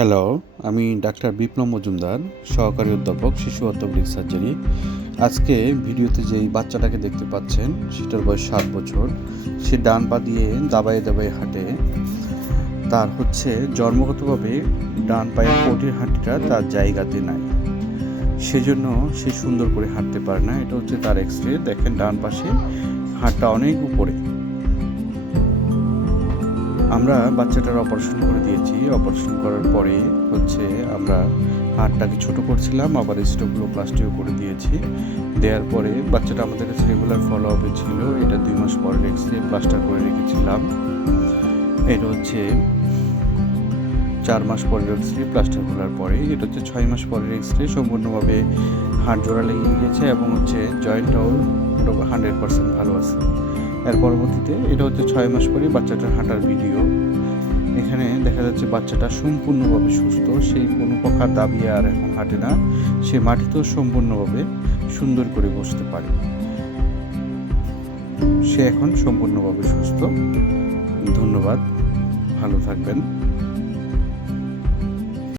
Hello, আমি doctor বিপ্লব মজুমদার, সহকারী অধ্যাপক, শিশু অর্থোপেডিক সার্জারি। আজকে ভিডিওতে যেই বাচ্চাটাকে দেখতে পাচ্ছেন, সেটার বয়স 7 বছর। সে ডান পা দিয়ে দাবায় দাবায় হাঁটে। তার জন্মগতভাবে ডান পায়ের পটির হাঁটুটা তার জায়গাতে নাই, সেজন্য সে সুন্দর করে হাঁটতে পারে না। এটা হচ্ছে তার এক্স-রে। দেখেন ডান পাশে হাড়টা অনেক উপরে। আমরা বাচ্চাটার অপারেশন করে দিয়েছি। অপারেশন করার পরে আমরা হাড়টাকে ছোট করছিলাম, আবার স্টেপলোপ্লাস্টিও করে দিয়েছি। দেওয়ার পরে বাচ্চাটা আমাদের কাছে রেগুলার ফলো আপে ছিল। এটা 2 মাস পরে এক্স-রে প্লাস্টার করে রেখেছিলাম। এটা 4 মাস পরের এক্স-রে প্লাস্টার খোলার পরে। এটা 6 মাস পরের এক্স-রে। সম্পূর্ণভাবে হাড় জোড়া লেগে গিয়েছে এবং জয়েন্টটাও 100% ভালো আছে। এর পরবর্তীতে এটা 6 মাস পরে বাচ্চাটার হাঁটার ভিডিও। এখানে দেখা যাচ্ছে বাচ্চাটা সম্পূর্ণভাবে সুস্থ। সে কোনো প্রকার দাবিয়ে আর এখন হাঁটে না। সে মাটিতেও সম্পূর্ণভাবে সুন্দর করে বসতে পারে। সে এখন সম্পূর্ণভাবে সুস্থ। ধন্যবাদ, ভালো থাকবেন।